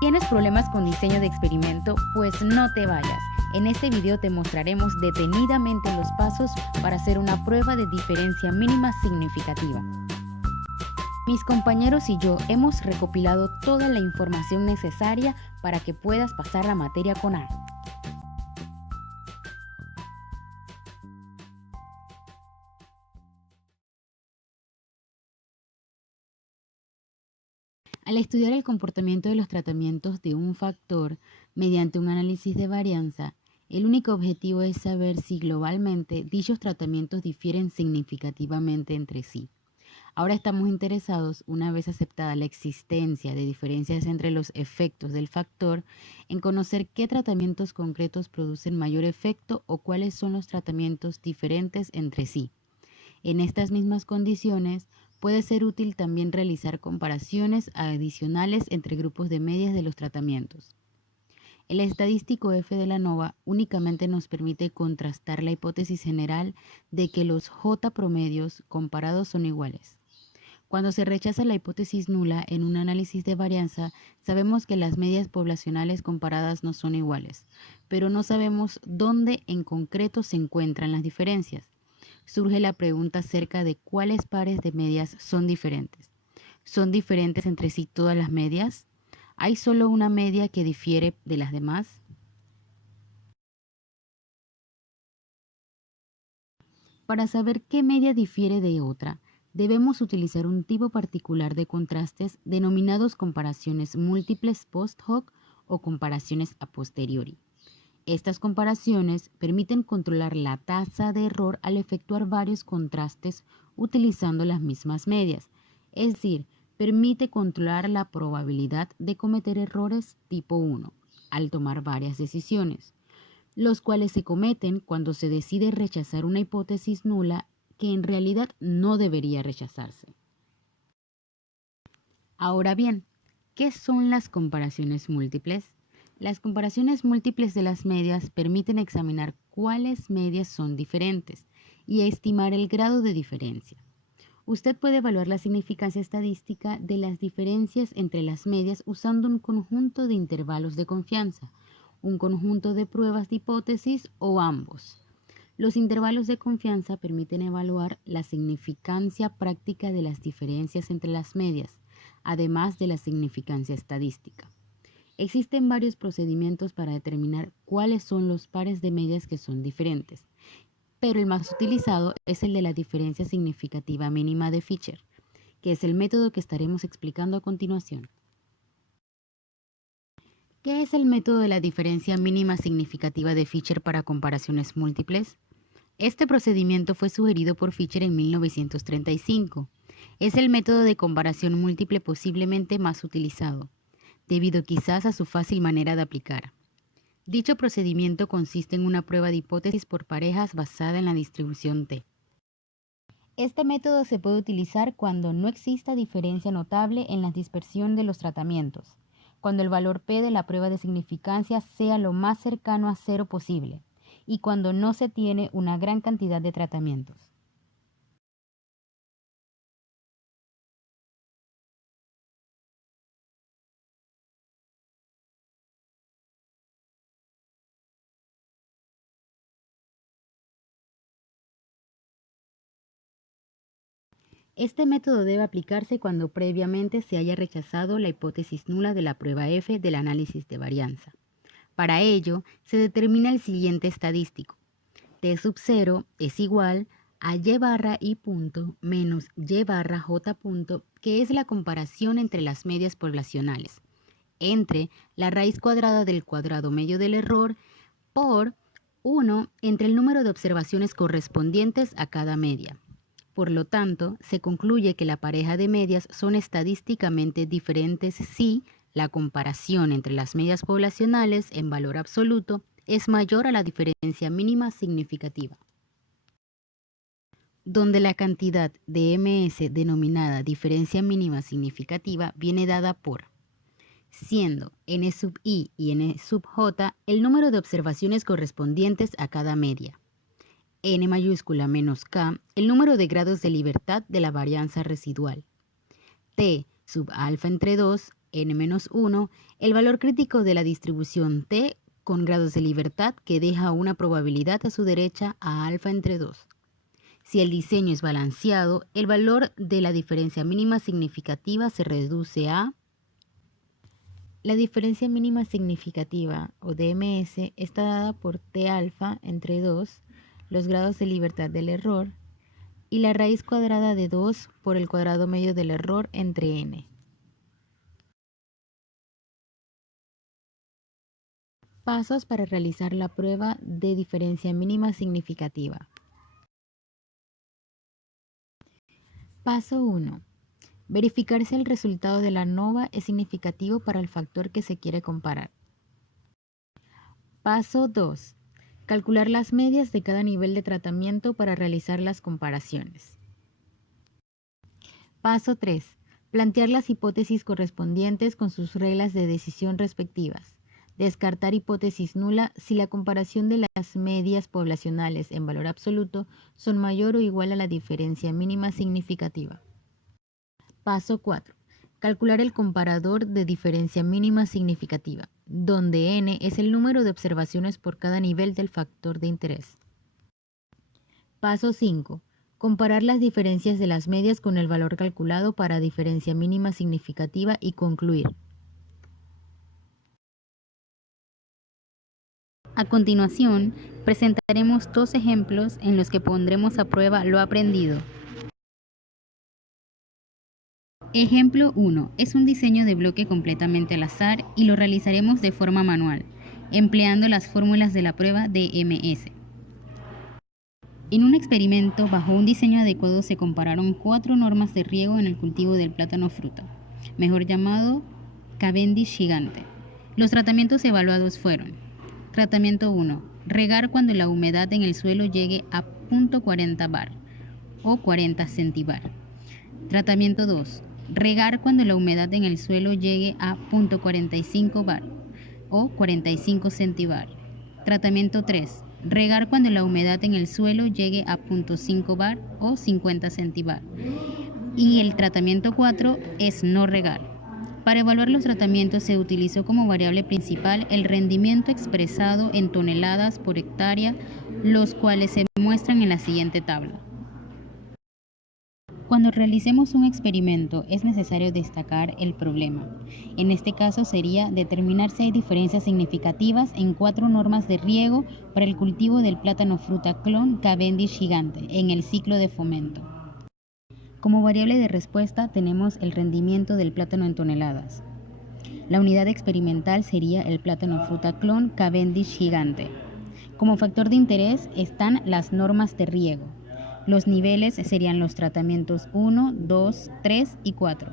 ¿Tienes problemas con diseño de experimento? Pues no te vayas. En este video te mostraremos detenidamente los pasos para hacer una prueba de diferencia mínima significativa. Mis compañeros y yo hemos recopilado toda la información necesaria para que puedas pasar la materia con A. Al estudiar el comportamiento de los tratamientos de un factor mediante un análisis de varianza, el único objetivo es saber si globalmente dichos tratamientos difieren significativamente entre sí. Ahora estamos interesados, una vez aceptada la existencia de diferencias entre los efectos del factor, en conocer qué tratamientos concretos producen mayor efecto o cuáles son los tratamientos diferentes entre sí. En estas mismas condiciones, puede ser útil también realizar comparaciones adicionales entre grupos de medias de los tratamientos. El estadístico F de la ANOVA únicamente nos permite contrastar la hipótesis general de que los J promedios comparados son iguales. Cuando se rechaza la hipótesis nula en un análisis de varianza, sabemos que las medias poblacionales comparadas no son iguales, pero no sabemos dónde en concreto se encuentran las diferencias. Surge la pregunta acerca de cuáles pares de medias son diferentes. ¿Son diferentes entre sí todas las medias? ¿Hay solo una media que difiere de las demás? Para saber qué media difiere de otra, debemos utilizar un tipo particular de contrastes denominados comparaciones múltiples post hoc o comparaciones a posteriori. Estas comparaciones permiten controlar la tasa de error al efectuar varios contrastes utilizando las mismas medias, es decir, permite controlar la probabilidad de cometer errores tipo 1 al tomar varias decisiones, los cuales se cometen cuando se decide rechazar una hipótesis nula que en realidad no debería rechazarse. Ahora bien, ¿qué son las comparaciones múltiples? Las comparaciones múltiples de las medias permiten examinar cuáles medias son diferentes y estimar el grado de diferencia. Usted puede evaluar la significancia estadística de las diferencias entre las medias usando un conjunto de intervalos de confianza, un conjunto de pruebas de hipótesis o ambos. Los intervalos de confianza permiten evaluar la significancia práctica de las diferencias entre las medias, además de la significancia estadística. Existen varios procedimientos para determinar cuáles son los pares de medias que son diferentes, pero el más utilizado es el de la diferencia significativa mínima de Fisher, que es el método que estaremos explicando a continuación. ¿Qué es el método de la diferencia mínima significativa de Fisher para comparaciones múltiples? Este procedimiento fue sugerido por Fisher en 1935. Es el método de comparación múltiple posiblemente más utilizado, debido quizás a su fácil manera de aplicar. Dicho procedimiento consiste en una prueba de hipótesis por parejas basada en la distribución T. Este método se puede utilizar cuando no exista diferencia notable en la dispersión de los tratamientos, cuando el valor P de la prueba de significancia sea lo más cercano a cero posible, y cuando no se tiene una gran cantidad de tratamientos. Este método debe aplicarse cuando previamente se haya rechazado la hipótesis nula de la prueba F del análisis de varianza. Para ello, se determina el siguiente estadístico. T sub 0 es igual a y barra i punto menos y barra j punto, que es la comparación entre las medias poblacionales, entre la raíz cuadrada del cuadrado medio del error por 1 entre el número de observaciones correspondientes a cada media. Por lo tanto, se concluye que la pareja de medias son estadísticamente diferentes si la comparación entre las medias poblacionales en valor absoluto es mayor a la diferencia mínima significativa, donde la cantidad de ms denominada diferencia mínima significativa viene dada por, siendo n sub i y n sub j el número de observaciones correspondientes a cada media, n mayúscula menos k el número de grados de libertad de la varianza residual, t sub alfa entre 2 n-1, el valor crítico de la distribución t con grados de libertad que deja una probabilidad a su derecha a alfa entre 2. Si el diseño es balanceado, el valor de la diferencia mínima significativa se reduce a... La diferencia mínima significativa, o DMS, está dada por T alfa entre 2, los grados de libertad del error, y la raíz cuadrada de 2 por el cuadrado medio del error entre n. Pasos para realizar la prueba de diferencia mínima significativa. Paso 1. Verificar si el resultado de la ANOVA es significativo para el factor que se quiere comparar. Paso 2. Calcular las medias de cada nivel de tratamiento para realizar las comparaciones. Paso 3. Plantear las hipótesis correspondientes con sus reglas de decisión respectivas. Descartar hipótesis nula si la comparación de las medias poblacionales en valor absoluto son mayor o igual a la diferencia mínima significativa. Paso 4. Calcular el comparador de diferencia mínima significativa, donde n es el número de observaciones por cada nivel del factor de interés. Paso 5. Comparar las diferencias de las medias con el valor calculado para diferencia mínima significativa y concluir. A continuación, presentaremos 2 ejemplos en los que pondremos a prueba lo aprendido. Ejemplo 1. Es un diseño de bloque completamente al azar y lo realizaremos de forma manual, empleando las fórmulas de la prueba de MS. En un experimento bajo un diseño adecuado se compararon 4 normas de riego en el cultivo del plátano fruta, mejor llamado Cavendish gigante. Los tratamientos evaluados fueron: tratamiento 1. Regar cuando la humedad en el suelo llegue a 0.40 bar o 40 centibar. Tratamiento 2. Regar cuando la humedad en el suelo llegue a 0.45 bar o 45 centibar. Tratamiento 3. Regar cuando la humedad en el suelo llegue a 0.5 bar o 50 centibar. Y el tratamiento 4 es no regar. Para evaluar los tratamientos se utilizó como variable principal el rendimiento expresado en toneladas por hectárea, los cuales se muestran en la siguiente tabla. Cuando realicemos un experimento es necesario destacar el problema. En este caso sería determinar si hay diferencias significativas en 4 normas de riego para el cultivo del plátano fruta clon Cavendish gigante en el ciclo de fomento. Como variable de respuesta tenemos el rendimiento del plátano en toneladas. La unidad experimental sería el plátano fruta clon Cavendish gigante. Como factor de interés están las normas de riego. Los niveles serían los tratamientos 1, 2, 3 y 4.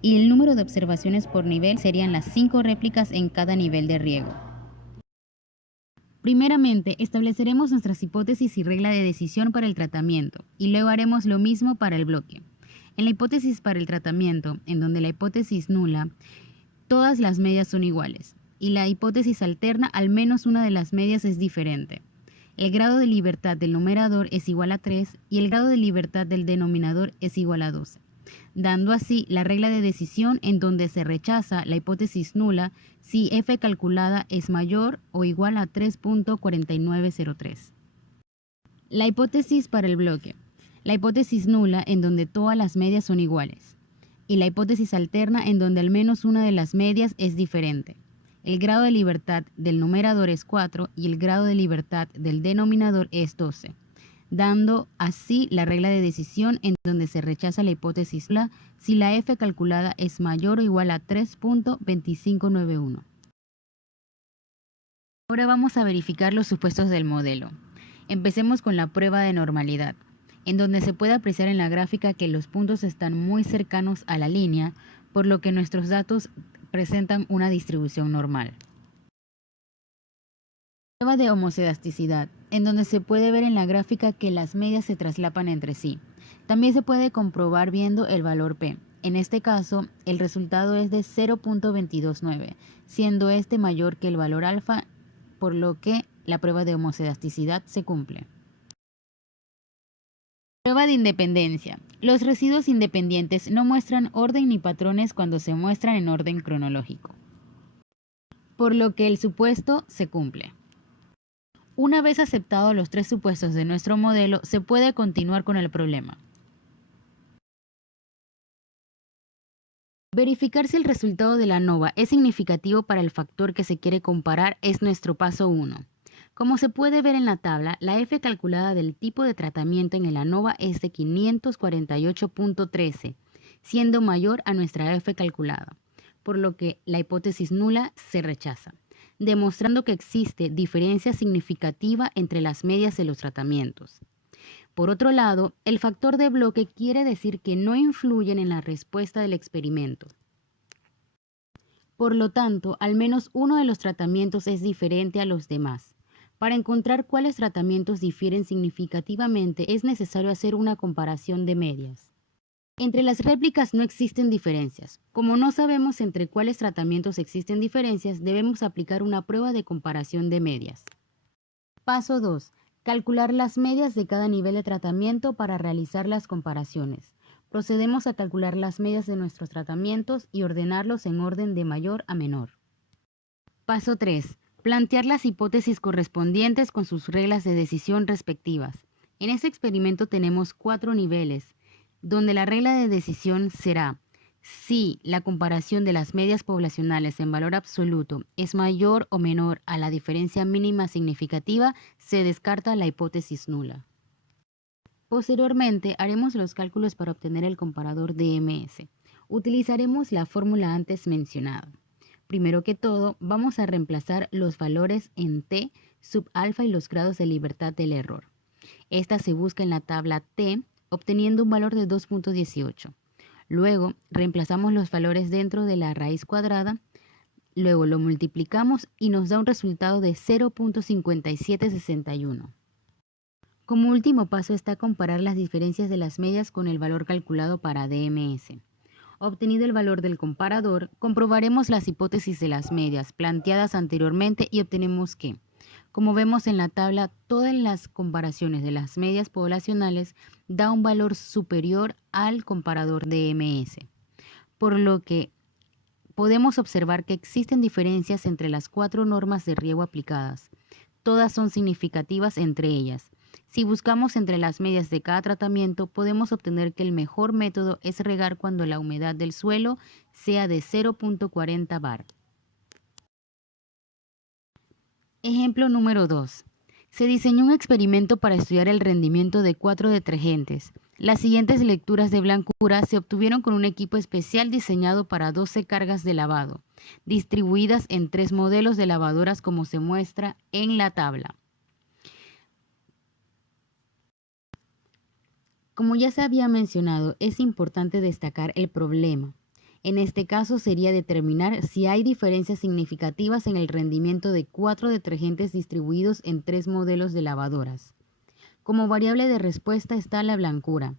Y el número de observaciones por nivel serían las 5 réplicas en cada nivel de riego. Primeramente, estableceremos nuestras hipótesis y regla de decisión para el tratamiento, y luego haremos lo mismo para el bloque. En la hipótesis para el tratamiento, en donde la hipótesis nula, todas las medias son iguales, y la hipótesis alterna, al menos una de las medias es diferente. El grado de libertad del numerador es igual a 3 y el grado de libertad del denominador es igual a 12, dando así la regla de decisión en donde se rechaza la hipótesis nula si f calculada es mayor o igual a 3.4903. La hipótesis para el bloque. La hipótesis nula en donde todas las medias son iguales y la hipótesis alterna en donde al menos una de las medias es diferente. El grado de libertad del numerador es 4 y el grado de libertad del denominador es 12, dando así la regla de decisión en donde se rechaza la hipótesis nula si la f calculada es mayor o igual a 3.2591. Ahora vamos a verificar los supuestos del modelo. Empecemos con la prueba de normalidad, en donde se puede apreciar en la gráfica que los puntos están muy cercanos a la línea, por lo que nuestros datos presentan una distribución normal. Prueba de homocedasticidad, en donde se puede ver en la gráfica que las medias se traslapan entre sí. También se puede comprobar viendo el valor P. En este caso, el resultado es de 0.229, siendo este mayor que el valor alfa, por lo que la prueba de homocedasticidad se cumple. Prueba de independencia. Los residuos independientes no muestran orden ni patrones cuando se muestran en orden cronológico, por lo que el supuesto se cumple. Una vez aceptados los tres supuestos de nuestro modelo, se puede continuar con el problema. Verificar si el resultado de la ANOVA es significativo para el factor que se quiere comparar es nuestro paso 1. Como se puede ver en la tabla, la F calculada del tipo de tratamiento en el ANOVA es de 548.13, siendo mayor a nuestra F calculada, por lo que la hipótesis nula se rechaza, demostrando que existe diferencia significativa entre las medias de los tratamientos. Por otro lado, el factor de bloque quiere decir que no influyen en la respuesta del experimento. Por lo tanto, al menos uno de los tratamientos es diferente a los demás. Para encontrar cuáles tratamientos difieren significativamente, es necesario hacer una comparación de medias. Entre las réplicas no existen diferencias. Como no sabemos entre cuáles tratamientos existen diferencias, debemos aplicar una prueba de comparación de medias. Paso 2. Calcular las medias de cada nivel de tratamiento para realizar las comparaciones. Procedemos a calcular las medias de nuestros tratamientos y ordenarlos en orden de mayor a menor. Paso 3. Plantear las hipótesis correspondientes con sus reglas de decisión respectivas. En este experimento tenemos 4 niveles, donde la regla de decisión será: si la comparación de las medias poblacionales en valor absoluto es mayor o menor a la diferencia mínima significativa, se descarta la hipótesis nula. Posteriormente, haremos los cálculos para obtener el comparador DMS. Utilizaremos la fórmula antes mencionada. Primero que todo, vamos a reemplazar los valores en T sub alfa y los grados de libertad del error. Esta se busca en la tabla T, obteniendo un valor de 2.18. Luego, reemplazamos los valores dentro de la raíz cuadrada, luego lo multiplicamos y nos da un resultado de 0.5761. Como último paso está comparar las diferencias de las medias con el valor calculado para DMS. Obtenido el valor del comparador, comprobaremos las hipótesis de las medias planteadas anteriormente y obtenemos que, como vemos en la tabla, todas las comparaciones de las medias poblacionales da un valor superior al comparador DMS, por lo que podemos observar que existen diferencias entre las 4 normas de riego aplicadas. Todas son significativas entre ellas. Si buscamos entre las medias de cada tratamiento, podemos obtener que el mejor método es regar cuando la humedad del suelo sea de 0.40 bar. Ejemplo número 2. Se diseñó un experimento para estudiar el rendimiento de 4 detergentes. Las siguientes lecturas de blancura se obtuvieron con un equipo especial diseñado para 12 cargas de lavado, distribuidas en 3 modelos de lavadoras como se muestra en la tabla. Como ya se había mencionado, es importante destacar el problema. En este caso sería determinar si hay diferencias significativas en el rendimiento de 4 detergentes distribuidos en 3 modelos de lavadoras. Como variable de respuesta está la blancura.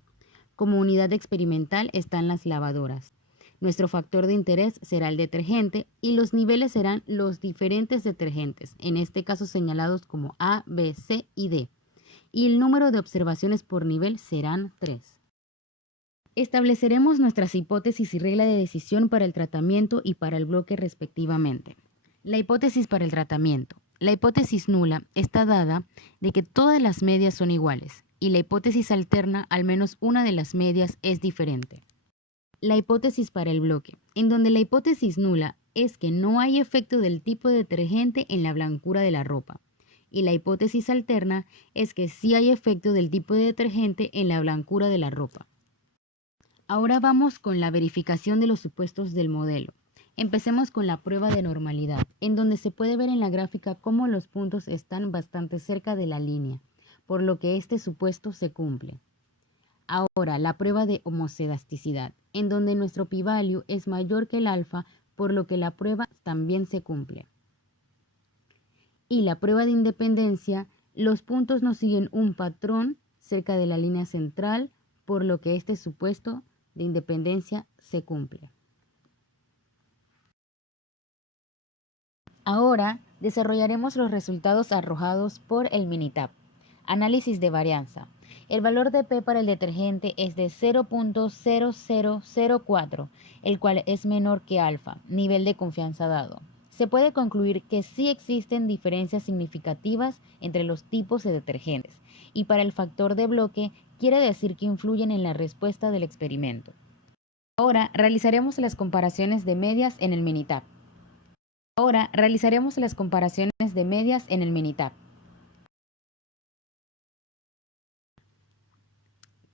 Como unidad experimental están las lavadoras. Nuestro factor de interés será el detergente y los niveles serán los diferentes detergentes, en este caso señalados como A, B, C y D. Y el número de observaciones por nivel serán 3. Estableceremos nuestras hipótesis y regla de decisión para el tratamiento y para el bloque respectivamente. La hipótesis para el tratamiento. La hipótesis nula está dada de que todas las medias son iguales y la hipótesis alterna, al menos una de las medias es diferente. La hipótesis para el bloque, en donde la hipótesis nula es que no hay efecto del tipo de detergente en la blancura de la ropa. Y la hipótesis alterna es que sí hay efecto del tipo de detergente en la blancura de la ropa. Ahora vamos con la verificación de los supuestos del modelo. Empecemos con la prueba de normalidad, en donde se puede ver en la gráfica cómo los puntos están bastante cerca de la línea, por lo que este supuesto se cumple. Ahora, la prueba de homocedasticidad, en donde nuestro p-value es mayor que el alfa, por lo que la prueba también se cumple. Y la prueba de independencia, los puntos no siguen un patrón cerca de la línea central, por lo que este supuesto de independencia se cumple. Ahora desarrollaremos los resultados arrojados por el Minitab. Análisis de varianza. El valor de P para el detergente es de 0.0004, el cual es menor que alfa, nivel de confianza dado. Se puede concluir que sí existen diferencias significativas entre los tipos de detergentes, y para el factor de bloque quiere decir que influyen en la respuesta del experimento. Ahora realizaremos las comparaciones de medias en el Minitab.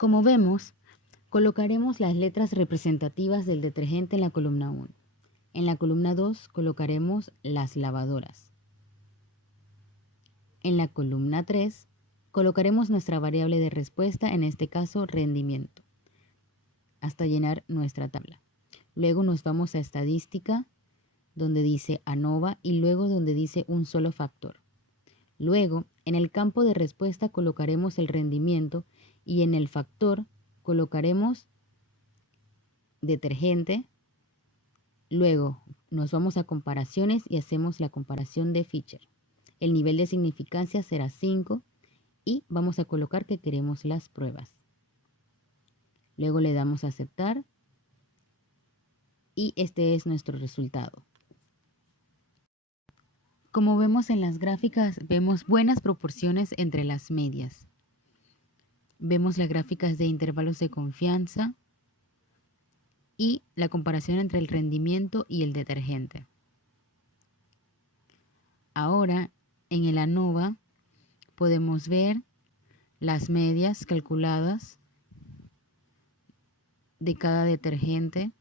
Como vemos, colocaremos las letras representativas del detergente en la columna 1. En la columna 2 colocaremos las lavadoras. En la columna 3 colocaremos nuestra variable de respuesta, en este caso rendimiento, hasta llenar nuestra tabla. Luego nos vamos a estadística, donde dice ANOVA y luego donde dice un solo factor. Luego, en el campo de respuesta colocaremos el rendimiento y en el factor colocaremos detergente. Luego nos vamos a comparaciones y hacemos la comparación de Fischer. El nivel de significancia será 5 y vamos a colocar que queremos las pruebas. Luego le damos a aceptar y este es nuestro resultado. Como vemos en las gráficas, vemos buenas proporciones entre las medias. Vemos las gráficas de intervalos de confianza y la comparación entre el rendimiento y el detergente. Ahora, en el ANOVA podemos ver las medias calculadas de cada detergente.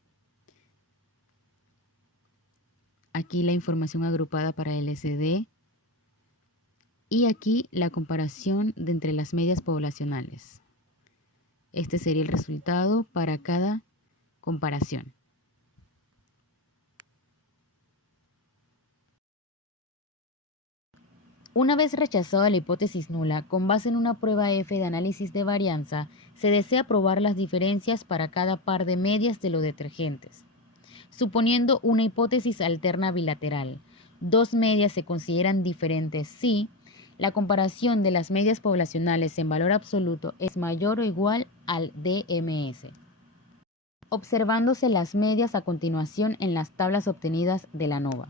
Aquí la información agrupada para LSD y aquí la comparación de entre las medias poblacionales. Este sería el resultado para cada comparación. Una vez rechazada la hipótesis nula, con base en una prueba F de análisis de varianza, se desea probar las diferencias para cada par de medias de los detergentes. Suponiendo una hipótesis alterna bilateral, dos medias se consideran diferentes si la comparación de las medias poblacionales en valor absoluto es mayor o igual al DMS. Observándose las medias a continuación en las tablas obtenidas de la ANOVA.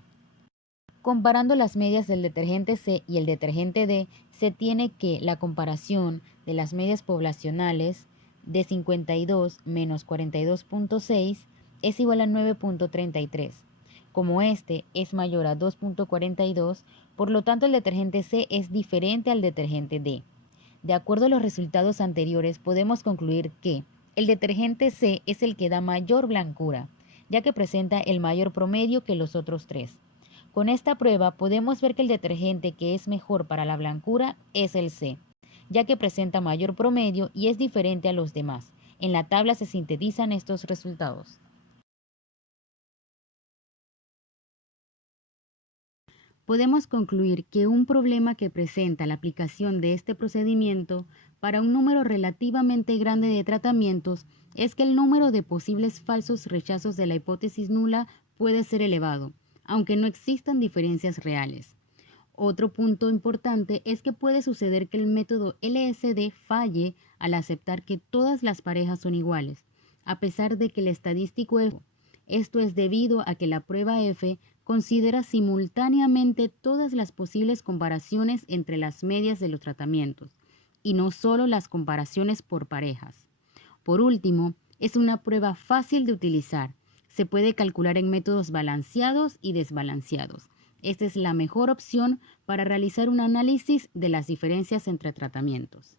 Comparando las medias del detergente C y el detergente D, se tiene que la comparación de las medias poblacionales de 52 menos 42.6 es igual a 9.33. Como este es mayor a 2.42, por lo tanto el detergente C es diferente al detergente D. De acuerdo a los resultados anteriores, podemos concluir que el detergente C es el que da mayor blancura, ya que presenta el mayor promedio que los otros tres. Con esta prueba podemos ver que el detergente que es mejor para la blancura es el C, ya que presenta mayor promedio y es diferente a los demás. En la tabla se sintetizan estos resultados. Podemos concluir que un problema que presenta la aplicación de este procedimiento para un número relativamente grande de tratamientos es que el número de posibles falsos rechazos de la hipótesis nula puede ser elevado, aunque no existan diferencias reales. Otro punto importante es que puede suceder que el método LSD falle al aceptar que todas las parejas son iguales, a pesar de que el estadístico F. Esto es debido a que la prueba F considera simultáneamente todas las posibles comparaciones entre las medias de los tratamientos, y no solo las comparaciones por parejas. Por último, es una prueba fácil de utilizar. Se puede calcular en métodos balanceados y desbalanceados. Esta es la mejor opción para realizar un análisis de las diferencias entre tratamientos.